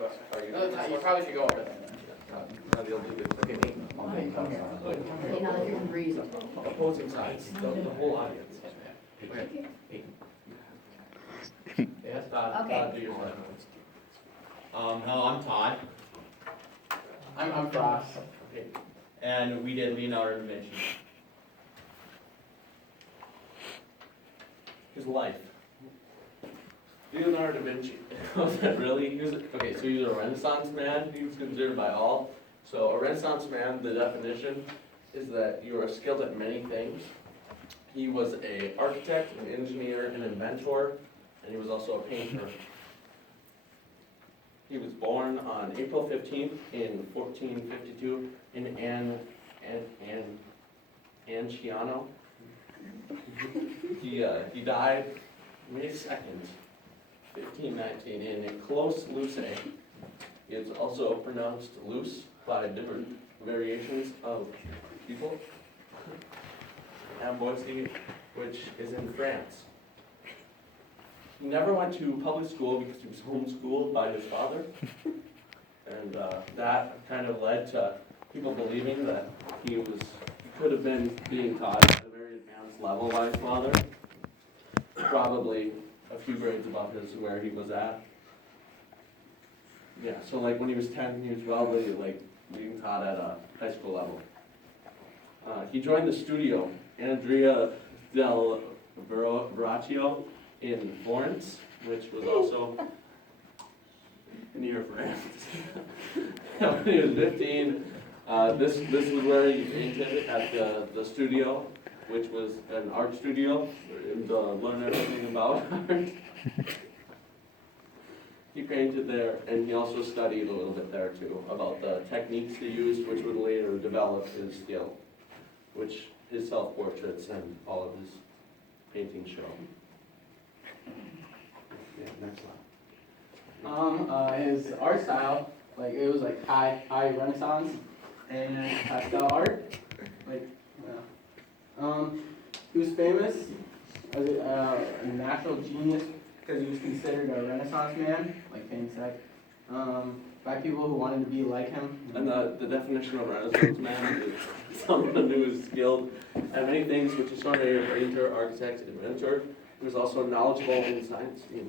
Are you? You probably should go over there. You'll do this. Okay, me. Okay, come here. Okay, now that you can breathe. Opposing sides, the whole audience. Okay. Yes, Todd. Okay. Todd, do your side. No, I'm Todd, I'm Frost. Okay. and we did Leonardo da Vinci. His life. Leonardo da Vinci. Was that really? Okay, so he's a Renaissance man. He was considered by all. So a Renaissance man, the definition is that you are skilled at many things. He was an architect, an engineer, an inventor, and he was also a painter. He was born on April 15th in 1452 in Anciano. He died May 2nd, 1519 in Clos Luce. It's also pronounced loose by different variations of people. Amboise, which is in France. He never went to public school because he was homeschooled by his father. And that kind of led to people believing that he could have been being taught at a very advanced level by his father. Probably a few grades above where he was at. Yeah, so like when he was 10, he was probably like being taught at a high school level. He joined the studio, Andrea del Verrocchio, in Florence, which was also near France. When he was 15, this was where he painted at the studio, which was an art studio, to learn everything about art. He painted there, and he also studied a little bit there too, about the techniques he used, which would later develop his skill, which his self-portraits and all of his paintings show. Yeah, next slide. His art style, like it was like high Renaissance and pastel art. Like, he was famous as a natural genius because he was considered a Renaissance man, like famous by people who wanted to be like him. And the definition of a Renaissance man is someone who is skilled at many things, which is historian, painter, architect, inventor. He was also knowledgeable in science. Is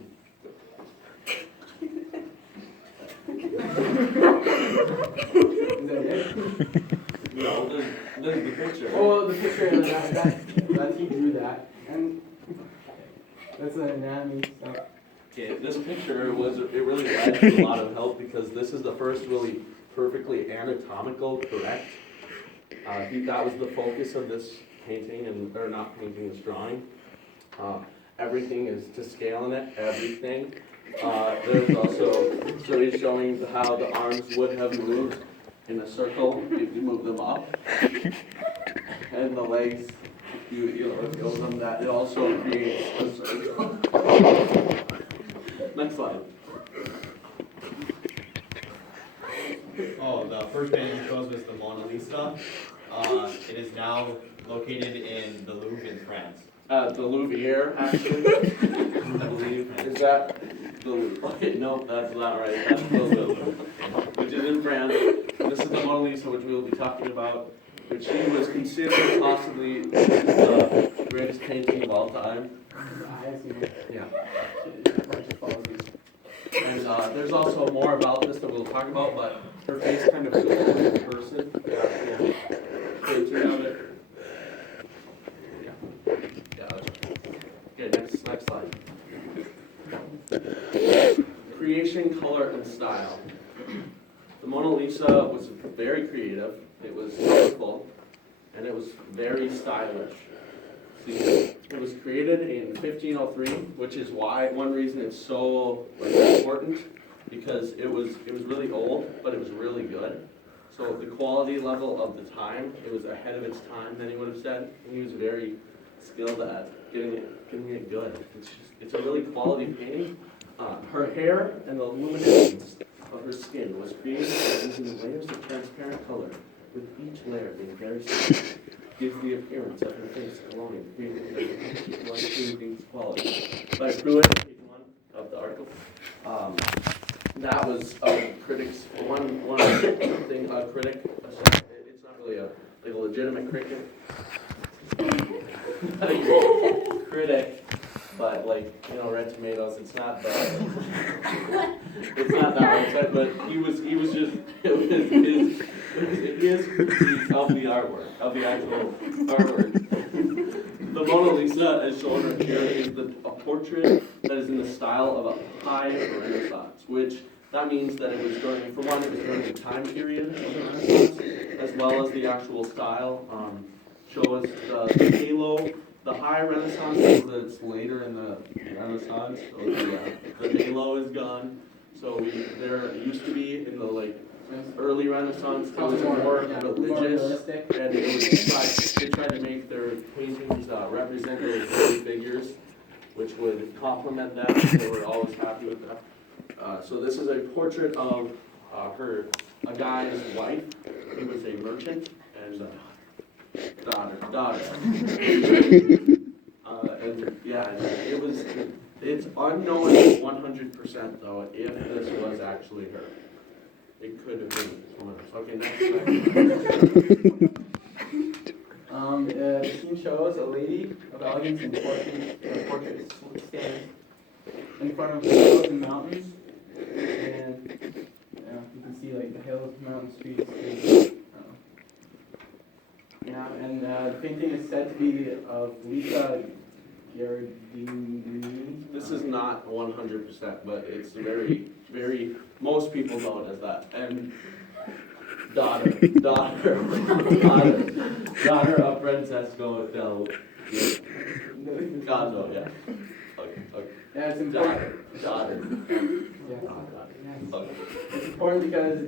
that it? No, there's the picture. Oh, the picture, that he drew that. And that's the anatomy stuff. Okay, this picture it really led to a lot of help because this is the first really perfectly anatomical correct. That was the focus of this painting, or not painting, this drawing. Everything is to scale in it, everything. There's also, so he's showing how the arms would have moved in a circle if you move them up. And the legs, you reveal them that it also creates a circle. Next slide. Oh, the first painting he shows was the Mona Lisa. It is now located in the Louvre in France. The Louvre, actually, I believe. Is that the Louvre? Okay, no, that's not right. That's the Louvre, which is in France. This is the Mona Lisa, which we will be talking about, which she was considered possibly the greatest painting of all time. Yeah. And there's also more about this that we'll talk about, but her face kind of feels like a person. Yeah. Painting of it. Okay, next slide. Creation, color, and style. The Mona Lisa was very creative, it was colorful, and it was very stylish. See, it was created in 1503, which is why one reason it's so important, because it was really old, but it was really good. So the quality level of the time, it was ahead of its time, many would have said, and he was very skilled at getting it good. It's a really quality painting. Her hair and the luminescence of her skin was created by using layers of transparent color, with each layer being very simple. Gives the appearance of her face glowing, creating the painting's quality. By Pruitt, page 1 of the article. that was a critic's, one thing, a critic, it's not really like a legitimate critic. Not a critic, but like, Red Tomatoes, it's not that, it's not that website, but he was just, his critique of the artwork, of the actual artwork. The Mona Lisa, as shown right here, is a portrait that is in the style of a high Renaissance, which that means that it was during, for one, it was during the time period of the Renaissance, as well as the actual style. Shows the halo, the high Renaissance is that it's later in the Renaissance, so the halo is gone. So there used to be in the early Renaissance, it was more religious, and they tried to make their paintings represent those holy figures, which would complement that. They were always happy with that. So this is a portrait of a guy's wife. He was a merchant, and daughter. And yeah, it's unknown 100% though if this was actually her. It could have been someone else. Okay, next slide. The scene shows a lady of elegance and portrait stands in front of hills and mountains, and you can see the hills, mountains, streets. Yeah, and the painting is said to be of Lisa Gherardini. This is not 100%, but it's very, most people know it as that. And daughter of Francesco del Gazo, yeah. Okay. Yeah, it's important. Daughter. Yeah. Okay. It's important because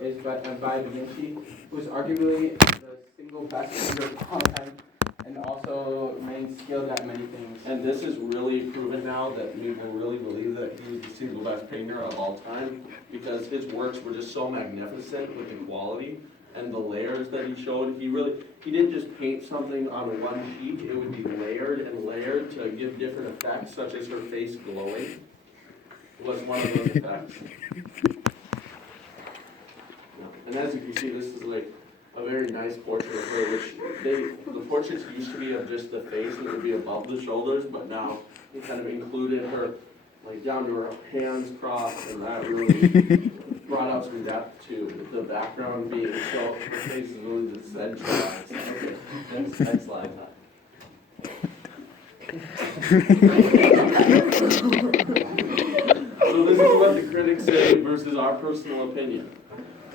it's by Da Vinci, who's arguably the single best painter of all time, and also remains skilled at many things. And this is really proven now that people really believe that he was the single best painter of all time, because his works were just so magnificent with the quality and the layers that he showed. He didn't just paint something on one sheet, it would be layered and layered to give different effects, such as her face glowing. It was one of those effects. And as you can see, this is a very nice portrait of her, which the portraits used to be of just the face, and it would be above the shoulders, but now he kind of included her down to her hands crossed, and that really brought out some depth to the background being so, her face is really just centralized. Okay, next slide. So this is what the critics say versus our personal opinion.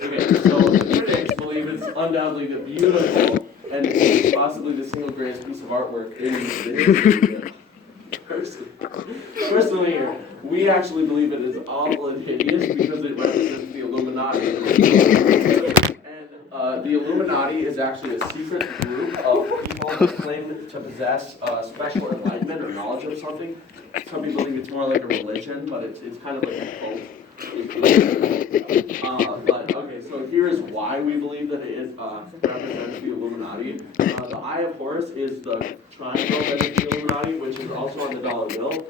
Okay, so the critics believe it's undoubtedly the beautiful and possibly the single greatest piece of artwork in the history. Personally, we actually believe it is awful and hideous because it represents the Illuminati. And the Illuminati is actually a secret group of people that claim to possess special enlightenment or knowledge of something. Some people think it's more like a religion, but it's kind of like a cult. But okay, so here is why we believe that it represents the Illuminati. The Eye of Horus is the triangle that is the Illuminati, which is also on the dollar bill.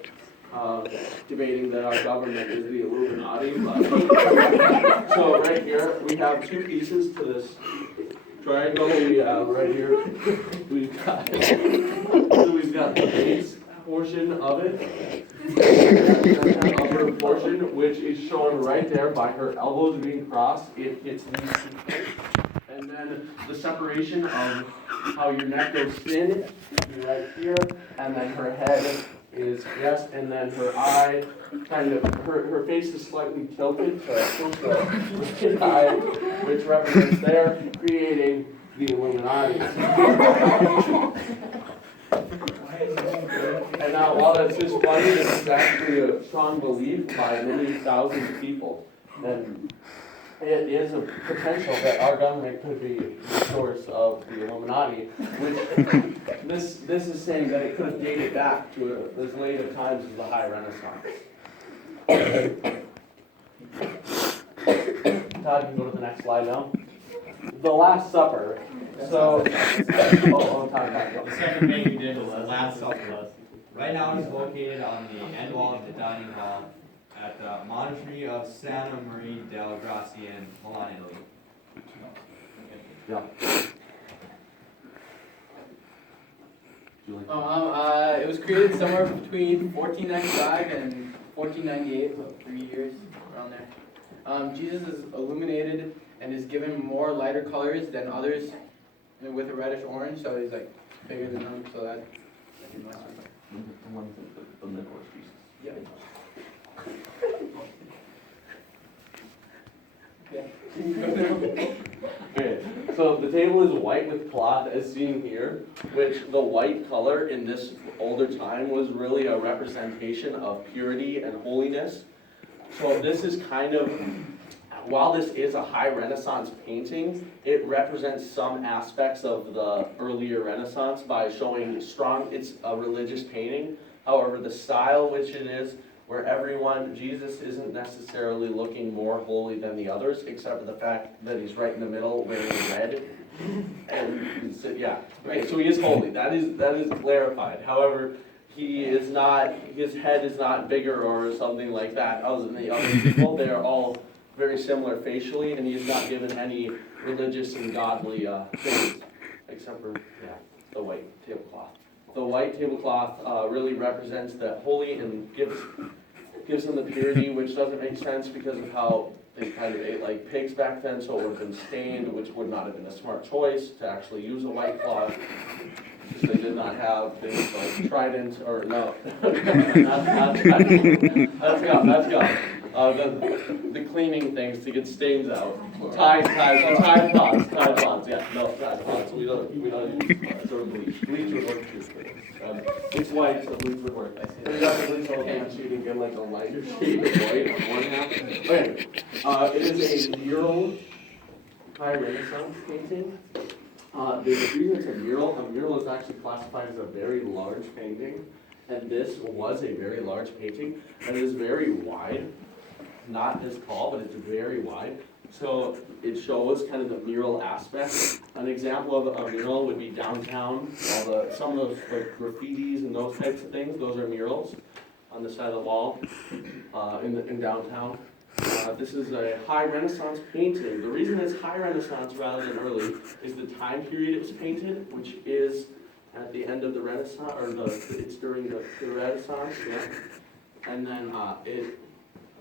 Debating that our government is the Illuminati. But so right here we have two pieces to this triangle. We have right here we've got the base portion of it. The upper portion, which is shown right there by her elbows being crossed, it hits these two. And then the separation of how your neck goes thin, right here, and then her head is yes, and then her eye kind of her face is slightly tilted to tilt the eye, which represents there, creating the Illuminati. And now, while that's just funny, this is actually a strong belief by many thousands of people. And it is a potential that our government could be the source of the Illuminati, which this is saying that it could have dated back to as late a times as the High Renaissance. Todd, you can go to the next slide now. The Last Supper. So, The second thing we did was the Last Supper. Right now it's located on the end wall of the dining hall at the Monastery of Santa Maria delle Grazie in Milan, Italy. Yeah. Do you like It was created somewhere between 1495 and 1498, so 3 years around there. Jesus is illuminated and is given more lighter colors than others, and with a reddish orange, so he's like bigger than them, so that. Yeah. Okay, so the table is white with cloth as seen here, which the white color in this older time was really a representation of purity and holiness. So this is kind of, while this is a high Renaissance painting, it represents some aspects of the earlier Renaissance by showing strong, it's a religious painting. However, the style which it is, where everyone, Jesus isn't necessarily looking more holy than the others, except for the fact that he's right in the middle wearing red. And yeah, right, so he is holy, that is clarified. However, he is not, his head is not bigger or something like that, other than the other people. They are all very similar facially, and he is not given any religious and godly things, except for, yeah, the white tablecloth. The white tablecloth really represents the holy and gives them the purity, which doesn't make sense because of how they kind of ate like pigs back then, so it would have been stained, which would not have been a smart choice to actually use a white cloth. Because they did not have things like Trident, or no, not Trident. That's gone. The cleaning things to get stains out. Tide pods, yeah, no, Tide pods. We don't use sort of bleach would work too. It's white, so bleach would work. We got the bleach whole hand shading in like a lighter shade of white on one half. Okay, it is a mural, high Renaissance painting. The reason it's a mural is actually classified as a very large painting, and this was a very large painting, and it is very wide, not as tall, but it's very wide. So it shows kind of the mural aspect. An example of a mural would be downtown, some of those like graffitis and those types of things, those are murals on the side of the wall in downtown. This is a high Renaissance painting. The reason it's high Renaissance rather than early is the time period it was painted, which is at the end of the Renaissance, or it's during the Renaissance, yeah. And then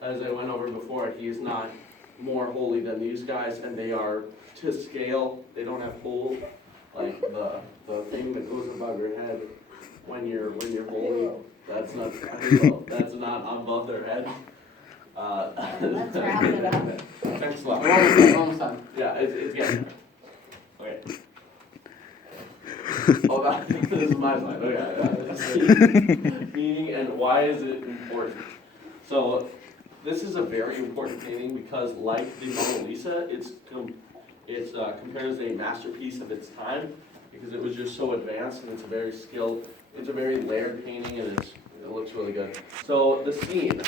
as I went over before, he is not more holy than these guys, and they are to scale. They don't have holes like the thing that goes above your head when you're holy. That's not above their head. Let's wrap it up. Thanks a lot. Almost done. Yeah, it's getting there. Okay. Oh, this is my slide. Okay. Meaning and why is it important? So, this is a very important painting because, like the Mona Lisa, it's compared as a masterpiece of its time because it was just so advanced and it's a very skilled, it's a very layered painting and it looks really good. So the scene.